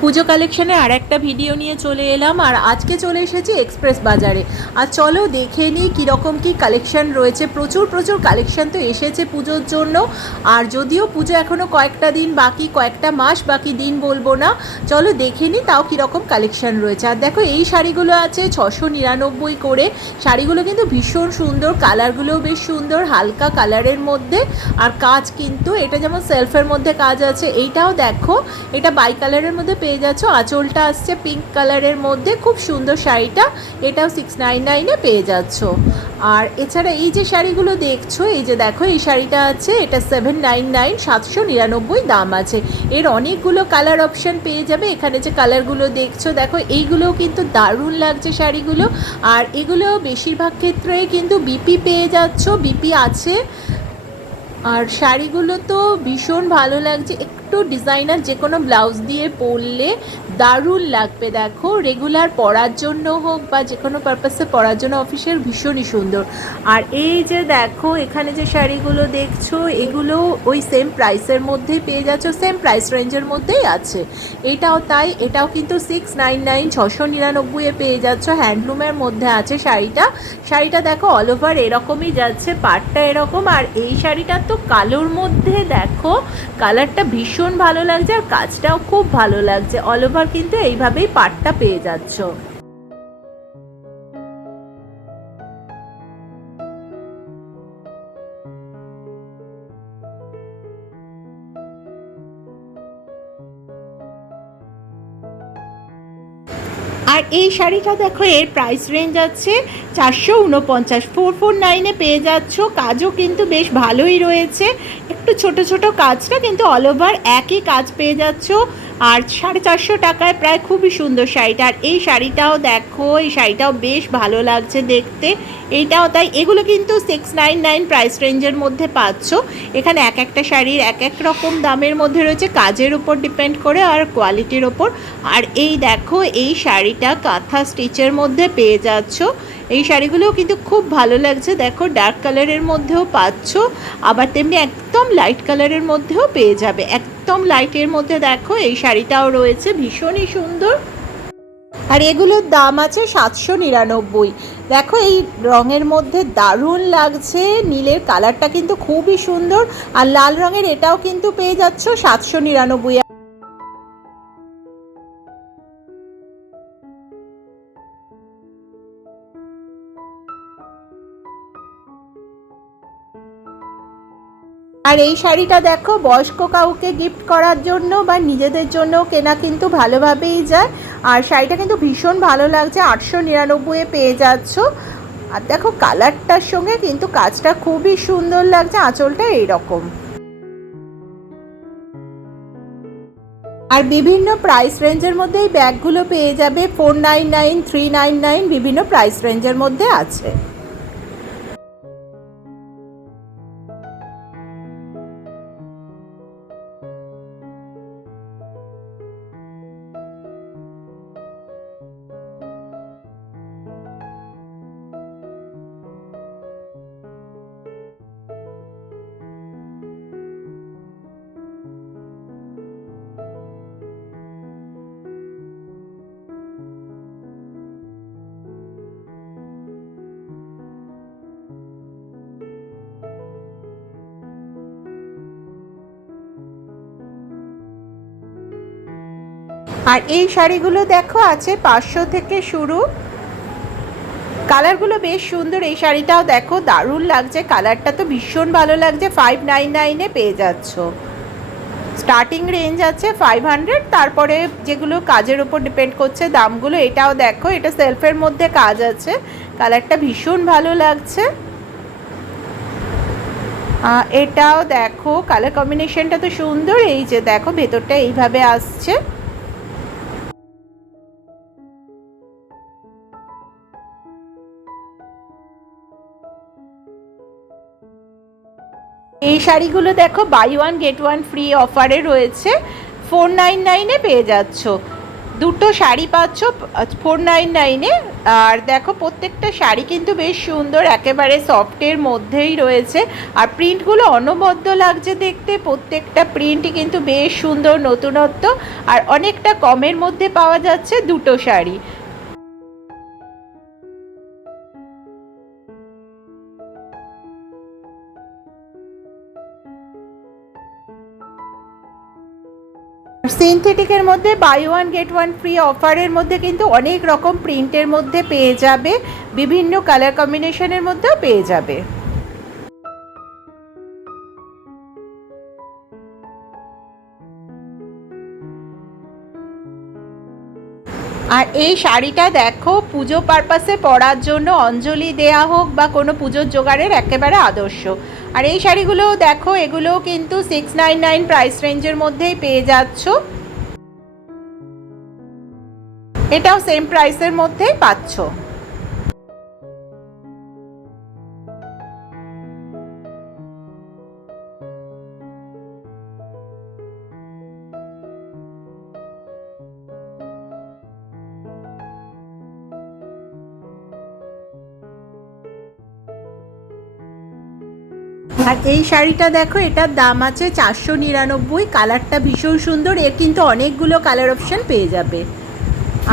পুজো কালেকশনের আর একটা ভিডিও নিয়ে চলে এলাম। আর আজকে চলে এসেছি এক্সপ্রেস বাজারে। আর চলো দেখে নিই কীরকম কী কালেকশান রয়েছে। প্রচুর প্রচুর কালেকশান তো এসেছে পুজোর জন্য। আর যদিও পুজো এখনও কয়েকটা দিন বাকি, কয়েকটা মাস বাকি, দিন বলবো না। চলো দেখে নিই তাও কীরকম কালেকশান রয়েছে। আর দেখো এই শাড়িগুলো আছে 699 করে। শাড়িগুলো কিন্তু ভীষণ সুন্দর, কালারগুলোও বেশ সুন্দর, হালকা কালারের মধ্যে। আর কাজ কিন্তু এটা যেমন সেলফের মধ্যে কাজ আছে, এইটাও দেখো এটা বাই কালারের মধ্যে পেয়ে যাচ্ছ। আঁচলটা আসছে পিঙ্ক কালারের মধ্যে, খুব সুন্দর শাড়িটা। এটাও 699-এ পেয়ে যাচ্ছ। আর এছাড়া এই যে শাড়িগুলো দেখছো, এই যে দেখো এই শাড়িটা আছে, এটা 799, 799 দাম আছে। এর অনেকগুলো কালার অপশান পেয়ে যাবে। এখানে যে কালারগুলো দেখছো দেখো, এইগুলোও কিন্তু দারুণ লাগছে শাড়িগুলো। আর এগুলো বেশিরভাগ ক্ষেত্রে কিন্তু বিপি পেয়ে যাচ্ছ, বিপি আছে। আর শাড়িগুলো তো ভীষণ ভালো লাগছে, একটু ডিজাইনার যে কোনো ব্লাউজ দিয়ে পরলে দারুণ লাগবে। দেখো রেগুলার পরার জন্য হোক বা যে কোনো পারপাসে পরার জন্য অফিসের ভীষণই সুন্দর। আর এই যে দেখো এখানে যে শাড়িগুলো দেখছো, এগুলো ওই সেম প্রাইসের মধ্যেই পেয়ে যাচ্ছ, সেম প্রাইস রেঞ্জের মধ্যেই আছে। এটাও তাই, এটাও কিন্তু 699, 699-এ পেয়ে যাচ্ছ। হ্যান্ডলুমের মধ্যে আছে শাড়িটা। শাড়িটা দেখো অল ওভার এরকমই যাচ্ছে, পাড়টা এরকম। আর এই শাড়িটা তো কালোর মধ্যে দেখো কালারটা ভীষণ ভালো লাগছে, আর কাজটাও খুব ভালো লাগছে। অল ওভার কিন্তু এইভাবেই পাড়টা পেয়ে যাচ্ছ। আর এই শাড়িটা দেখো এর প্রাইস রেঞ্জ আছে 449, 449-এ পেয়ে যাচ্ছ। কাজও কিন্তু বেশ ভালোই রয়েছে, একটু ছোট ছোট কাজটা, কিন্তু অল ওভার একই কাজ পেয়ে যাচ্ছ। আর 450 টাকায় প্রায় খুবই সুন্দর শাড়িটা। আর এই শাড়িটাও দেখো, এই শাড়িটাও বেশ ভালো লাগছে দেখতে। এইটাও তাই, এগুলো কিন্তু 699 প্রাইস রেঞ্জের মধ্যে পাচ্ছ। এখানে এক একটা শাড়ির এক এক রকম দামের মধ্যে রয়েছে, কাজের উপর ডিপেন্ড করে আর কোয়ালিটির ওপর। আর এই দেখো এই শাড়িটা কাঁথা স্টিচের মধ্যে পেয়ে যাচ্ছ। এই শাড়িগুলোও কিন্তু খুব ভালো লাগছে। দেখো ডার্ক কালারের মধ্যেও পাচ্ছ, আবার তেমনি একদম লাইট কালারের মধ্যেও পেয়ে যাবে। একদম লাইটের মধ্যে দেখো এই শাড়িটাও রয়েছে, ভীষণই সুন্দর। আর এগুলোর দাম আছে 799। দেখো এই রঙের মধ্যে দারুণ লাগছে, নীলের কালারটা কিন্তু খুবই সুন্দর। আর লাল রঙের এটাও কিন্তু পেয়ে যাচ্ছ 799। আর এই শাড়িটা দেখো বয়স্ক কাউকে গিফট করার জন্য বা নিজেদের জন্য কেনা কিন্তু ভালোভাবেই যায়। আর শাড়িটা কিন্তু ভীষণ ভালো লাগছে, 899-এ পেয়ে যাচ্ছ। আর দেখো কালারটার সঙ্গে কিন্তু কাজটা খুবই সুন্দর লাগছে, আঁচলটা এইরকম। আর বিভিন্ন প্রাইস রেঞ্জের মধ্যে এই ব্যাগগুলো পেয়ে যাবে, 499, 399, বিভিন্ন প্রাইস রেঞ্জের মধ্যে আছে। আর এই শাড়িগুলো দেখো আছে 500 থেকে শুরু। কালারগুলো বেশ সুন্দর। এই শাড়িটাও দেখো দারুণ লাগছে, কালারটা তো ভীষণ ভালো লাগছে। 599-এ পেয়ে যাচ্ছ। স্টার্টিং রেঞ্জ আছে 500, তারপরে যেগুলো কাজের উপর ডিপেন্ড করছে দামগুলো। এটাও দেখো, এটা সেলফের মধ্যে কাজ আছে, কালারটা ভীষণ ভালো লাগছে। এটাও দেখো কালার কম্বিনেশনটা তো সুন্দর। এই যে দেখো ভেতরটা এইভাবে আসছে। এই শাড়িগুলো দেখো buy one get one free অফারে রয়েছে, 499-এ পেয়ে যাচ্ছ। দুটো শাড়ি পাচ্ছ 499-এ। আর দেখো প্রত্যেকটা শাড়ি কিন্তু বেশ সুন্দর, একেবারে সফটের মধ্যেই রয়েছে। আর প্রিন্টগুলো অনবদ্য লাগছে দেখতে, প্রত্যেকটা প্রিন্টই কিন্তু বেশ সুন্দর, নতুনত্ব। আর অনেকটা কমের মধ্যে পাওয়া যাচ্ছে দুটো শাড়ি। সিনথেটিকের মধ্যে buy one get one free অফারের মধ্যে কিন্তু অনেক রকম প্রিন্টের মধ্যে পেয়ে যাবে, বিভিন্ন কালার কম্বিনেশনের মধ্যেও পেয়ে যাবে। আর এই শাড়িটা দেখো পুজো পারপাসে পরার জন্য, অঞ্জলি দেয়া হোক বা কোনো পুজোর জোগাড়ের একেবারে আদর্শ। আর এই শাড়িগুলোও দেখো, এগুলোও কিন্তু 699 প্রাইস রেঞ্জের মধ্যেই পেয়ে যাচ্ছ। এটাও সেম প্রাইসের মধ্যেই পাচ্ছ। আর এই শাড়িটা দেখো, এটার দাম আছে 499। কালারটা ভীষণ সুন্দর, এর কিন্তু অনেকগুলো কালার অপশন পেয়ে যাবে।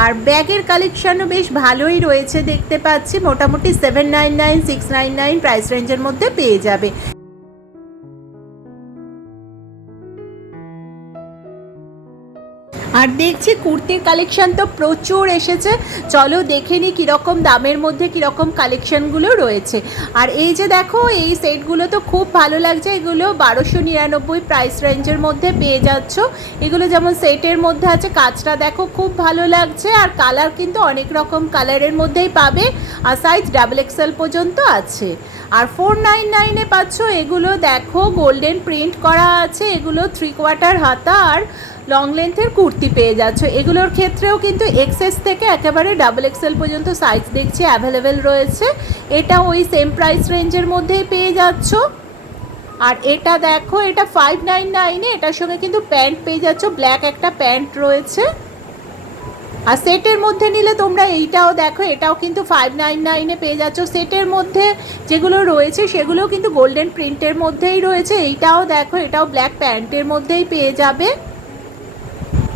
আর ব্যাগের কালেকশানও বেশ ভালোই রয়েছে দেখতে পাচ্ছি, মোটামুটি 799 699 প্রাইস রেঞ্জের মধ্যে পেয়ে যাবে। আর দেখছি কুর্তির কালেকশান তো প্রচুর এসেছে, চলো দেখে নিই কীরকম দামের মধ্যে কীরকম কালেকশানগুলো রয়েছে। আর এই যে দেখো, এই সেটগুলো তো খুব ভালো লাগছে, এগুলো 1299 প্রাইস রেঞ্জের মধ্যে পেয়ে যাচ্ছ। এগুলো যেমন সেটের মধ্যে আছে, কাজটা দেখো খুব ভালো লাগছে। আর কালার কিন্তু অনেক রকম কালারের মধ্যেই পাবে, আর সাইজ XXL পর্যন্ত আছে। আর 499-এ পাচ্ছ এগুলো দেখো, গোল্ডেন প্রিন্ট করা আছে, এগুলো 3/4 হাতা আর লং লেন্থের কুর্তি পেয়ে যাচ্ছ। এগুলোর ক্ষেত্রেও কিন্তু XS থেকে একেবারে XXL পর্যন্ত সাইজ দেখছি অ্যাভেলেবেল রয়েছে। এটা ওই সেম প্রাইস রেঞ্জের মধ্যেই পেয়ে যাচ্ছ। আর এটা দেখো, এটা 599-এ, এটার সঙ্গে কিন্তু প্যান্ট পেয়ে যাচ্ছ, ব্ল্যাক একটা প্যান্ট রয়েছে। আর সেটের মধ্যে নিলে তোমরা এইটাও দেখো, এটাও কিন্তু 599-এ পেয়ে যাচ্ছ। সেটের মধ্যে যেগুলো রয়েছে সেগুলোও কিন্তু গোল্ডেন প্রিন্টের মধ্যেই রয়েছে। এইটাও দেখো, এটাও ব্ল্যাক প্যান্টের মধ্যেই পেয়ে যাবে।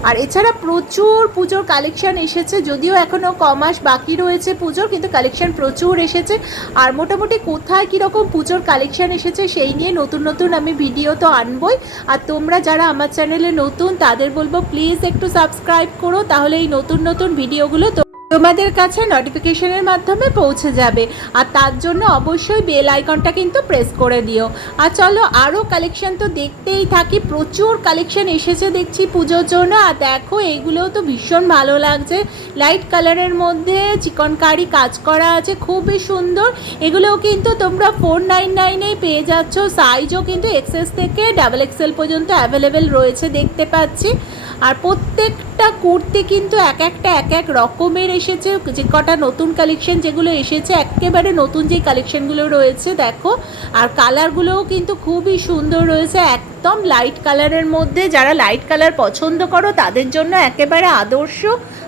আর এছাড়া প্রচুর পুজোর কালেকশান এসেছে, যদিও এখনও কমাস বাকি রয়েছে পুজোর, কিন্তু কালেকশান প্রচুর এসেছে। আর মোটামুটি কোথায় কীরকম পুজোর কালেকশান এসেছে সেই নিয়ে নতুন নতুন আমি ভিডিও তো আনবই। আর তোমরা যারা আমার চ্যানেলে নতুন তাদের বলবো প্লিজ একটু সাবস্ক্রাইব করো, তাহলে এই নতুন নতুন ভিডিওগুলো তোমাদের কাছে নোটিফিকেশনের মাধ্যমে পৌঁছে যাবে। আর তার জন্য অবশ্যই বেল আইকনটা কিন্তু প্রেস করে দিও। আর চলো আরও কালেকশান তো দেখতেই থাকি, প্রচুর কালেকশান এসেছে দেখছি পুজোর জন্য। আর দেখো এইগুলোও তো ভীষণ ভালো লাগছে, লাইট কালারের মধ্যে চিকনকারি কাজ করা আছে, খুবই সুন্দর। এগুলোও কিন্তু তোমরা 499-এই পেয়ে যাচ্ছ। সাইজও কিন্তু XS থেকে XXL পর্যন্ত অ্যাভেলেবেল রয়েছে দেখতে পাচ্ছি। আর প্রত্যেকটা কুর্তি কিন্তু এক এক রকমের এসেছে। যে কটা নতুন কালেকশন যেগুলো এসেছে, একেবারে নতুন যে কালেকশনগুলো রয়েছে দেখো। আর কালারগুলোও কিন্তু খুবই সুন্দর রয়েছে, একদম লাইট কালারের মধ্যে। যারা লাইট কালার পছন্দ করো তাদের জন্য একেবারে আদর্শ।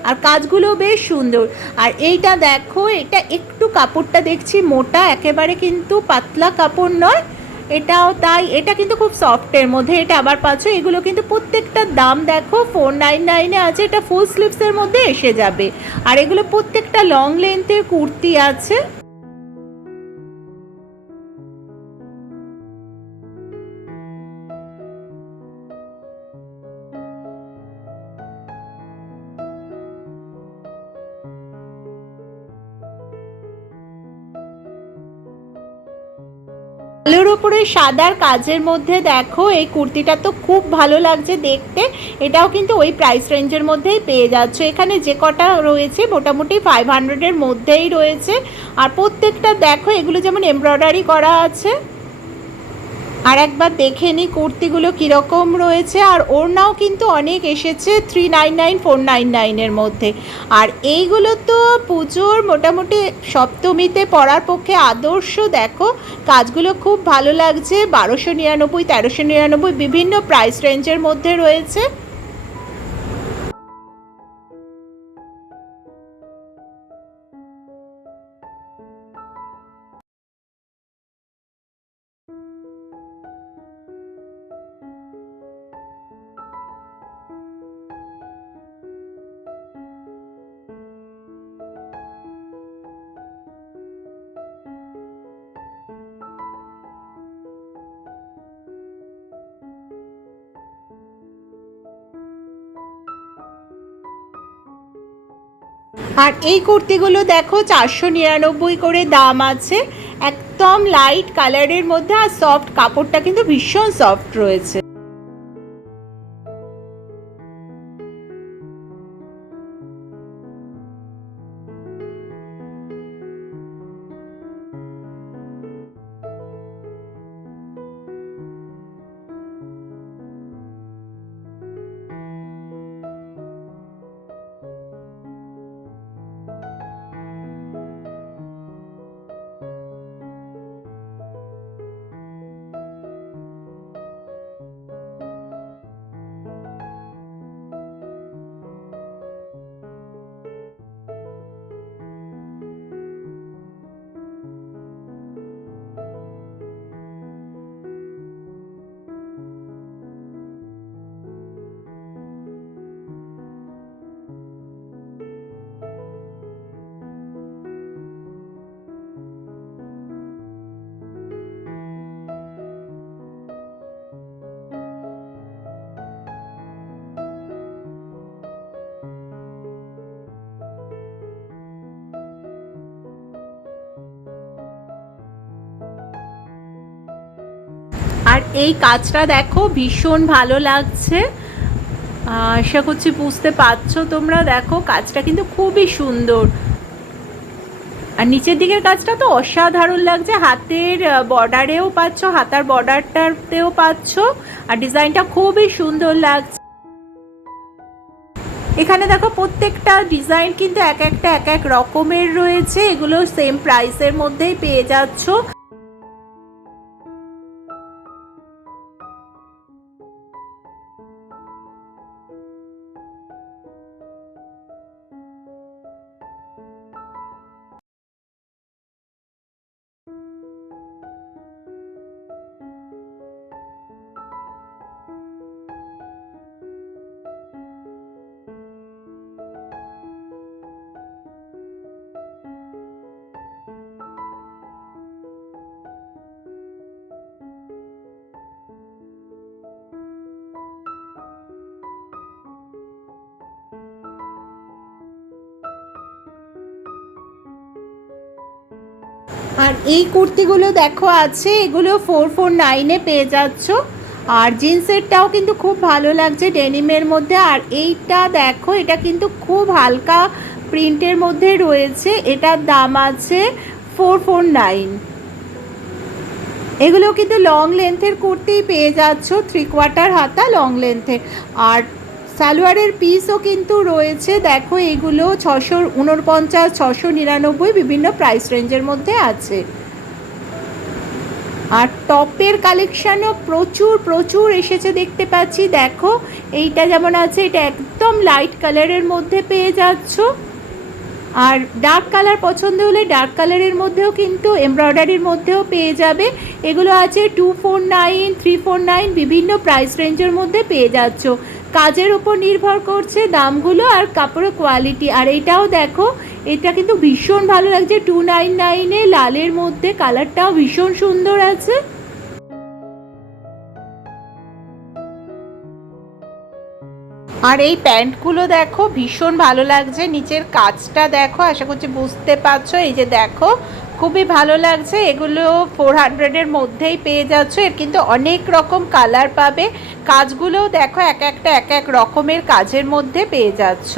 আর কাজগুলো বেশ সুন্দর। আর এইটা দেখো, এটা একটু কাপড়টা দেখছি মোটা, একেবারে কিন্তু পাতলা কাপড় নয়, এটাও তাই। এটা কিন্তু খুব সফটের মধ্যে, এটা আবার পাচ্ছ। এগুলো কিন্তু প্রত্যেকটার দাম দেখো 499-এ আছে, এটা ফুল স্লিভসের মধ্যে এসে যাবে। আর এগুলো প্রত্যেকটা লং লেন্থের কুর্তি আছে। আলুর উপরে সাদার কাজের মধ্যে দেখো, এই কুর্তিটা তো খুব ভালো লাগছে দেখতে। এটাও কিন্তু ওই প্রাইস রেঞ্জের মধ্যেই পেয়ে যাচ্ছে। এখানে যে কটা রয়েছে মোটামুটি 500-এর মধ্যেই রয়েছে। আর প্রত্যেকটা দেখো, এগুলো যেমন এমব্রয়ডারি করা আছে। আর একবার দেখে নিই কুর্তিগুলো কীরকম রয়েছে। আর ওড়নাও কিন্তু অনেক এসেছে 399 499-এর মধ্যে। আর এইগুলো তো পুজোর মোটামুটি সপ্তমীতে পরার পক্ষে আদর্শ। দেখো কাজগুলো খুব ভালো লাগছে, 1299 1399 বিভিন্ন প্রাইস রেঞ্জের মধ্যে রয়েছে। আর এই কুর্তিগুলো দেখো 499 করে দাম আছে, একদম লাইট কালারের মধ্যে, আর সফট কাপড়টা কিন্তু ভীষণ সফট রয়েছে। আর এই কাজটা দেখো ভীষণ ভালো লাগছে, আশা করছি বুঝতে পারছো তোমরা। দেখো কাজটা কিন্তু খুবই সুন্দর, আর নিচের দিকের কাজটা তো অসাধারণ লাগছে। হাতের বর্ডারেও পাচ্ছ, হাতার বর্ডারটাতেও পাচ্ছ, আর ডিজাইনটা খুবই সুন্দর লাগছে। এখানে দেখো প্রত্যেকটা ডিজাইন কিন্তু এক একটা এক এক রকমের রয়েছে, এগুলো সেম প্রাইসের মধ্যেই পেয়ে যাচ্ছ। আর এই কুর্তিগুলো দেখো আছে, এগুলো 449-এ পেয়ে যাচ্ছ। আর জিন্সেরটাও কিন্তু খুব ভালো লাগছে ডেনিমের মধ্যে। আর এইটা দেখো, এটা কিন্তু খুব হালকা প্রিন্টের মধ্যে রয়েছে, এটার দাম আছে 449। এগুলো কিন্তু লং লেন্থের কুর্তিই পেয়ে যাচ্ছ, 3/4 হাতা লং লেন্থের। আর সালোয়ারের পিসও কিন্তু রয়েছে, দেখো এগুলো 649, 699 বিভিন্ন প্রাইস রেঞ্জের মধ্যে আছে। আর টপের কালেকশানও প্রচুর প্রচুর এসেছে দেখতে পাচ্ছি। দেখো এইটা যেমন আছে, এটা একদম লাইট কালারের মধ্যে পেয়ে যাচ্ছ। আর ডার্ক কালার পছন্দ হলে ডার্ক কালারের মধ্যেও কিন্তু এমব্রয়ডারির মধ্যেও পেয়ে যাবে। এগুলো আছে 249, 349 বিভিন্ন প্রাইস রেঞ্জের মধ্যে পেয়ে যাচ্ছ। কাজের উপর নির্ভর করছে দামগুলো আর কাপড়ের কোয়ালিটি। আর এইটাও দেখো, এটা কিন্তু ভীষণ ভালো লাগছে 299-এ লালের মধ্যে, কালারটাও ভীষণ সুন্দর আছে। আর এই প্যান্টগুলো দেখো ভীষণ ভালো লাগছে, নিচের কাজটা দেখো, আশা করছি বুঝতে পারছো। এই যে দেখো খুবই ভালো লাগছে। এগুলো 400-এর মধ্যেই পেয়ে যাচ্ছ। এর কিন্তু অনেক রকম কালার পাবে, কাজগুলোও দেখো এক একটা এক এক রকমের কাজের মধ্যে পেয়ে যাচ্ছ।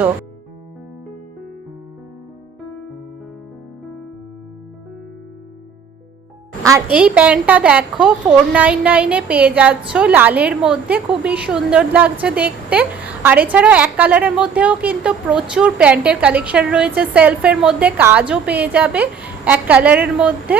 আর এই প্যান্টটা দেখো 499-এ পেয়ে যাচ্ছ, লালের মধ্যে, খুবই সুন্দর লাগছে দেখতে। আর এছাড়াও এক কালারের মধ্যেও কিন্তু প্রচুর প্যান্টের কালেকশন রয়েছে, সেলফের মধ্যে কাজও পেয়ে যাবে এক কালারের মধ্যে।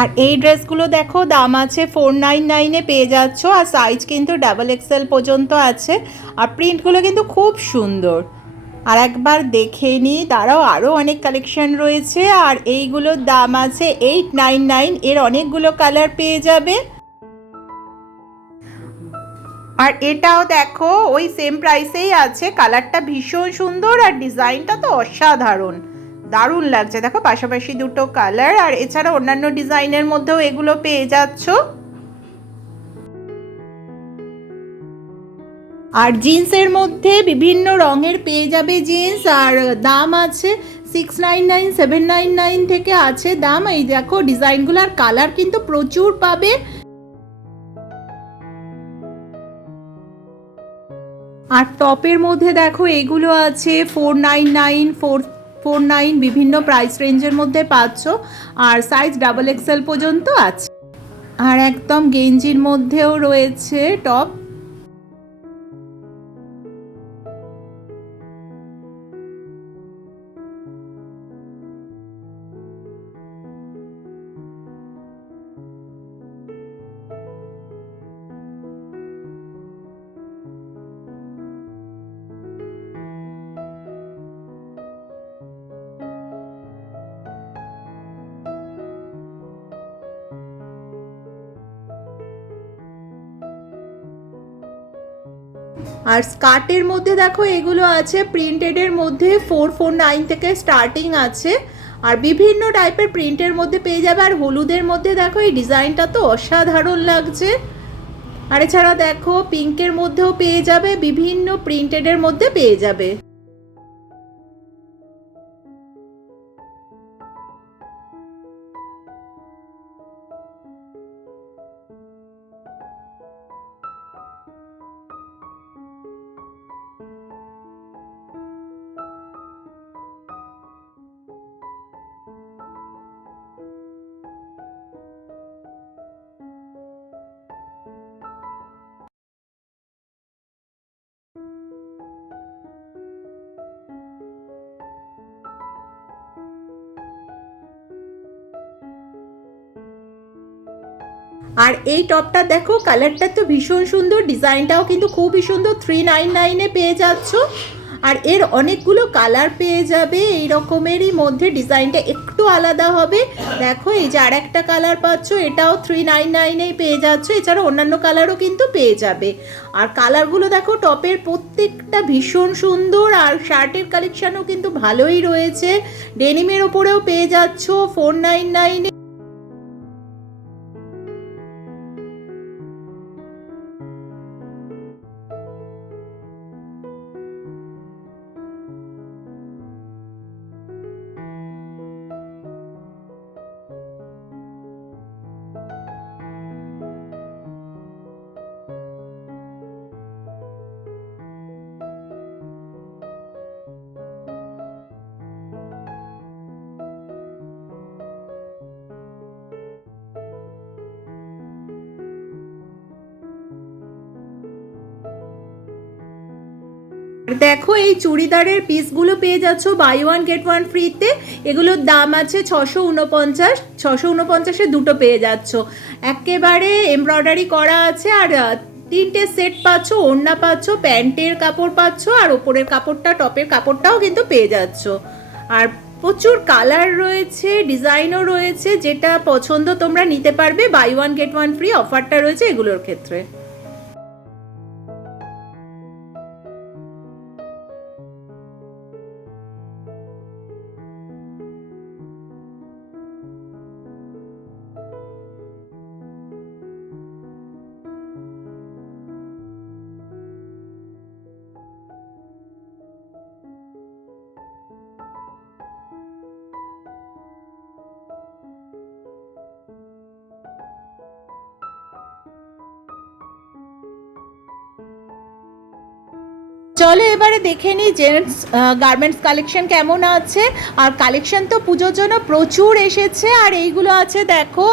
আর এই ড্রেসগুলো দেখো দাম আছে 499-এ পেয়ে যাচ্ছ। আর সাইজ কিন্তু XXL পর্যন্ত আছে। আর প্রিন্টগুলো কিন্তু খুব সুন্দর। আর একবার দেখে নিই, তারাও আরও অনেক কালেকশন রয়েছে। আর এইগুলোর দাম আছে 899, এর অনেকগুলো কালার পেয়ে যাবে। আর এটাও দেখো ওই সেম প্রাইসেই আছে, কালারটা ভীষণ সুন্দর আর ডিজাইনটা তো অসাধারণ, দারুণ লাগছে। দেখো পাশাপাশি দুটো কালার, আর এছাড়া অন্যান্য ডিজাইনের মধ্যেও এগুলো পেয়ে যাচ্ছ। আর জিন্সের মধ্যে বিভিন্ন রঙের পেয়ে যাবে জিন্স, আর দাম আছে 699, 799 থেকে আছে দাম। এই দেখো ডিজাইনগুলো আর কালার কিন্তু প্রচুর পাবে। আর টপের মধ্যে দেখো এগুলো আছে 499, 449, বিভিন্ন প্রাইস রেঞ্জের মধ্যে পাচ্ছ, আর সাইজ XXL পর্যন্ত আছে। আর একদম গেঞ্জির মধ্যেও রয়েছে টপ। আর স্কার্টের মধ্যে দেখো এগুলো আছে প্রিন্টেডের মধ্যে 449 থেকে স্টার্টিং আছে, আর বিভিন্ন টাইপের প্রিন্টের মধ্যে পেয়ে যাবে। আর হলুদের মধ্যে দেখো এই ডিজাইনটা তো অসাধারণ লাগছে। আর এছাড়া দেখো পিঙ্কের মধ্যেও পেয়ে যাবে, বিভিন্ন প্রিন্টেডের মধ্যে পেয়ে যাবে। আর এই টপটা দেখো কালারটা তো ভীষণ সুন্দর, ডিজাইনটাও কিন্তু খুবই সুন্দর, 399-এ পেয়ে যাচ্ছ। আর এর অনেকগুলো কালার পেয়ে যাবে এই রকমেরই মধ্যে, ডিজাইনটা একটু আলাদা হবে। দেখো এই যে আর একটা কালার পাচ্ছ, এটাও 399-এই পেয়ে যাচ্ছ। এছাড়া অন্যান্য কালারও কিন্তু পেয়ে যাবে। আর কালারগুলো দেখো টপের প্রত্যেকটা ভীষণ সুন্দর, আর শার্টের কালেকশানও কিন্তু ভালোই রয়েছে। ডেনিমের ওপরেও পেয়ে যাচ্ছ 499-এ। দেখো এই চুড়িদারের পিসগুলো পেয়ে যাচ্ছ বাই ওয়ান গেট ওয়ান ফ্রিতে। এগুলোর দাম আছে 649, 649-এ দুটো পেয়ে যাচ্ছ। একেবারে এমব্রয়ডারি করা আছে, আর তিনটে সেট পাচ্ছ, ওড়না পাচ্ছ, প্যান্টের কাপড় পাচ্ছ, আর ওপরের কাপড়টা টপের কাপড়টাও কিন্তু পেয়ে যাচ্ছ। আর প্রচুর কালার রয়েছে, ডিজাইনও রয়েছে, যেটা পছন্দ তোমরা নিতে পারবে। Buy one get one free অফারটা রয়েছে এগুলোর ক্ষেত্রে। চলো এবারে দেখে নিই জেন্টস গার্মেন্টস কালেকশন কেমন আছে। আর কালেকশন তো পুজোর জন্য প্রচুর এসেছে। আর এইগুলো আছে দেখো,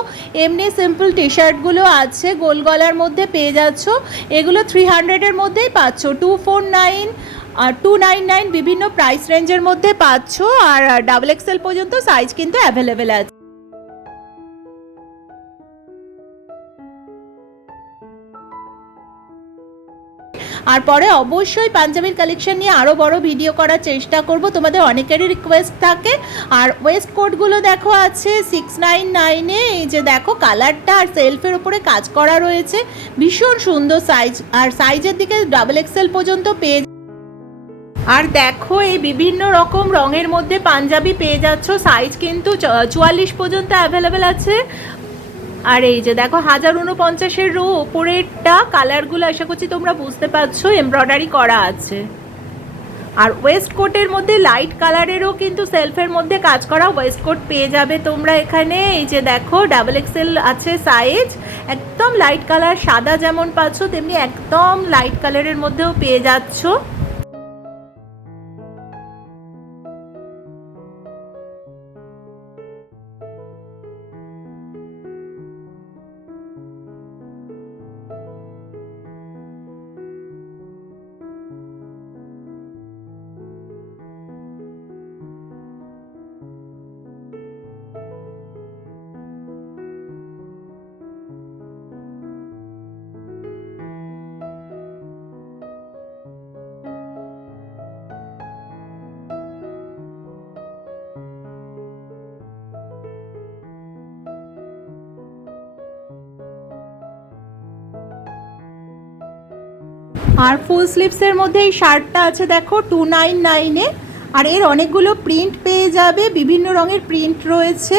এমনি সিম্পল টি শার্টগুলো আছে গোল গলার মধ্যে পেয়ে যাচ্ছ। এগুলো 300-এর মধ্যেই পাচ্ছ, 249 আর 299 বিভিন্ন প্রাইস রেঞ্জের মধ্যে পাচ্ছ। আর XXL পর্যন্ত সাইজ কিন্তু অ্যাভেলেবেল আছে। আর পরে অবশ্যই পাঞ্জাবির কালেকশন নিয়ে আরও বড় ভিডিও করার চেষ্টা করব, তোমাদের অনেকেরই রিকোয়েস্ট থাকে। আর ওয়েস্ট কোটগুলো দেখো আছে 699-এ। এই যে দেখো কালারটা আর সেলফের উপরে কাজ করা রয়েছে, ভীষণ সুন্দর সাইজ, আর সাইজের দিকে XXL পর্যন্ত পেয়ে। আর দেখো এই বিভিন্ন রকম রঙের মধ্যে পাঞ্জাবি পেয়ে যাচ্ছ, সাইজ কিন্তু 44 পর্যন্ত অ্যাভেলেবেল আছে। আর এই যে দেখো 1049-এরও ওপরেরটা কালারগুলো আশা করছি তোমরা বুঝতে পারছো, এমব্রয়ডারি করা আছে। আর ওয়েস্ট কোটের মধ্যে লাইট কালারেরও কিন্তু সেলফের মধ্যে কাজ করা ওয়েস্ট কোট পেয়ে যাবে তোমরা এখানে। এই যে দেখো XXL আছে সাইজ, একদম লাইট কালার, সাদা যেমন পাচ্ছ তেমনি একদম লাইট কালারের মধ্যেও পেয়ে যাচ্ছ। আর ফুল স্লিভসের মধ্যে এই শার্টটা আছে দেখো 299-এ। আর এর অনেকগুলো প্রিন্ট পেয়ে যাবে, বিভিন্ন রঙের প্রিন্ট রয়েছে।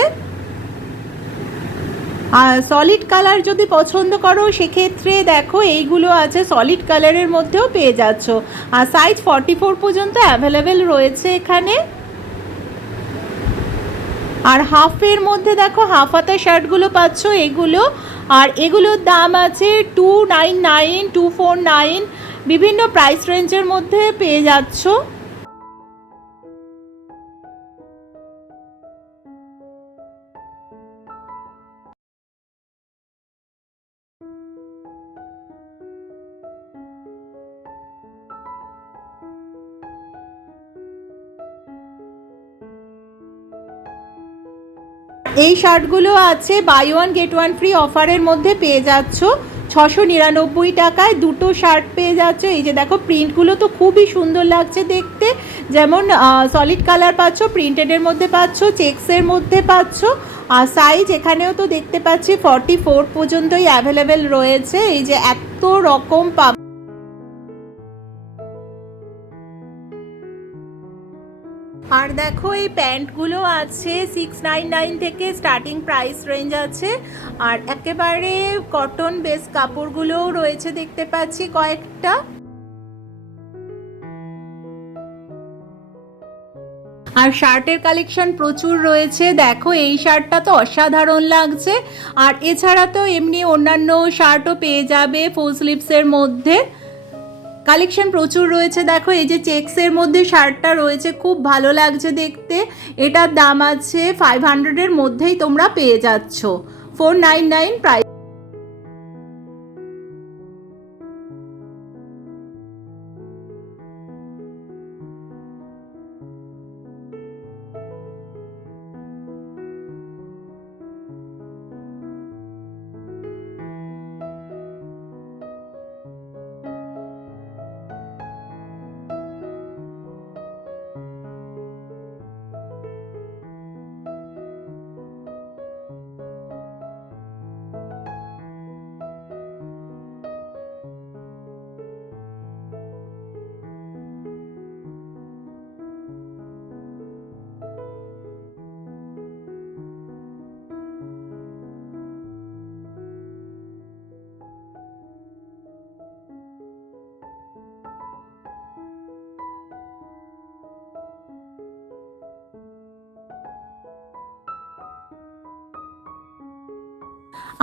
আর সলিড কালার যদি পছন্দ করো সেক্ষেত্রে দেখো এইগুলো আছে সলিড কালারের মধ্যেও পেয়ে যাচ্ছ। আর সাইজ 44 পর্যন্ত অ্যাভেলেবেল রয়েছে এখানে। আর হাফের মধ্যে দেখো হাফ হাতা শার্টগুলো পাচ্ছ এগুলো, আর এগুলোর দাম আছে 299, 249, বিভিন্ন প্রাইস রেঞ্জের মধ্যে পেয়ে যাচ্ছ। এই শার্টগুলো আছে buy one get one free অফারের মধ্যে পেয়ে যাচ্ছ 699 টাকায় দুটো শার্ট পেয়ে যাচ্ছ। এই যে দেখো প্রিন্টগুলো তো খুবই সুন্দর লাগছে দেখতে, যেমন সলিড কালার পাচ্ছ, প্রিন্টেডের মধ্যে পাচ্ছ, চেক্সের মধ্যে পাচ্ছ। আর সাইজ এখানেও তো দেখতে পাচ্ছি 44 পর্যন্তই অ্যাভেলেবেল রয়েছে। এই যে এত রকম পাব। আর দেখো এই প্যান্টগুলো আছে 699 থেকে স্টার্টিং প্রাইস রেঞ্জ আছে। আর একেবারে কটন বেস কাপড়গুলোও রয়েছে দেখতে পাচ্ছি কয়েকটা। আর শার্টের কালেকশন প্রচুর রয়েছে, দেখো এই শার্টটা তো অসাধারণ লাগছে। আর এছাড়া তো এমনি অন্যান্য শার্টও পেয়ে যাবে ফুল স্লিভসের মধ্যে, কালেকশন প্রচুর রয়েছে। দেখো এই যে চেক্সের মধ্যে শার্টটা রয়েছে, খুব ভালো লাগছে দেখতে। এটার দাম আছে 500-এর মধ্যেই তোমরা পেয়ে যাচ্ছ, 499 প্রাইস।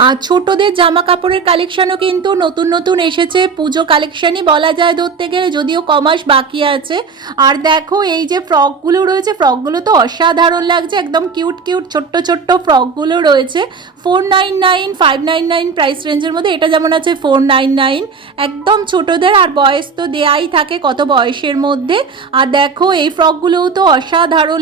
আর ছোটদের জামা কাপড়ের কালেকশনও কিন্তু নতুন নতুন এসেছে, পুজো কালেকশনই বলা যায় ধরতে গেলে, যদিও কমাস বাকি আছে। আর দেখো এই যে ফ্রকগুলো রয়েছে, ফ্রকগুলো তো অসাধারণ লাগছে, একদম কিউট কিউট ছোট্ট ছোট্ট ফ্রকগুলো রয়েছে 499, 599 প্রাইস রেঞ্জের মধ্যে। এটা যেমন আছে 499, একদম ছোটদের। আর বয়স তো দেয়াই থাকে কত বয়সের মধ্যে। আর দেখো এই ফ্রকগুলোও তো অসাধারণ।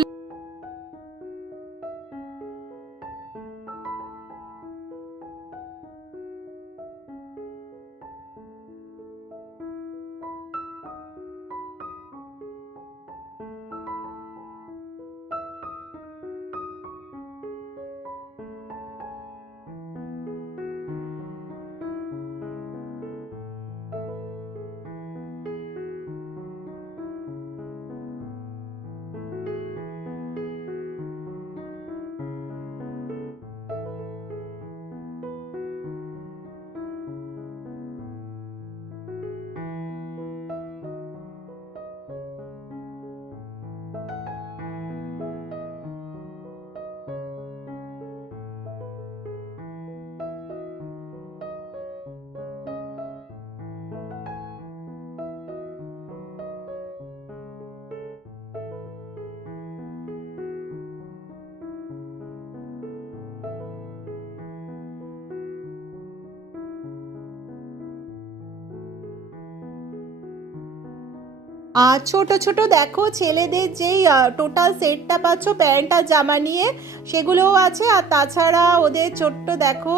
আর ছোট ছোট দেখো ছেলেদের যেই টোটাল সেটটা পাচ্ছ প্যান্ট আর জামা নিয়ে, সেগুলোও আছে। আর তাছাড়া ওদের ছোট্ট দেখো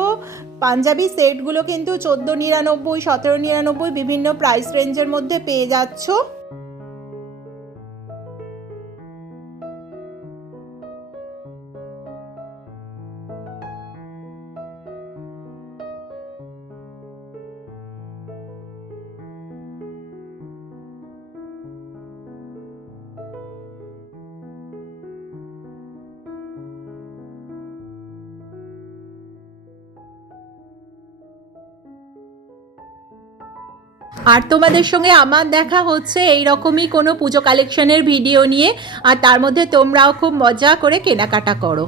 পাঞ্জাবি সেটগুলো কিন্তু 14,99, 17,99 বিভিন্ন প্রাইস রেঞ্জের মধ্যে পেয়ে যাচ্ছ। আর তোমাদের সঙ্গে আমার দেখা হচ্ছে এইরকমই কোনো পুজো কালেকশনের ভিডিও নিয়ে। আর তার মধ্যে তোমরাও খুব মজা করে কেনাকাটা করো।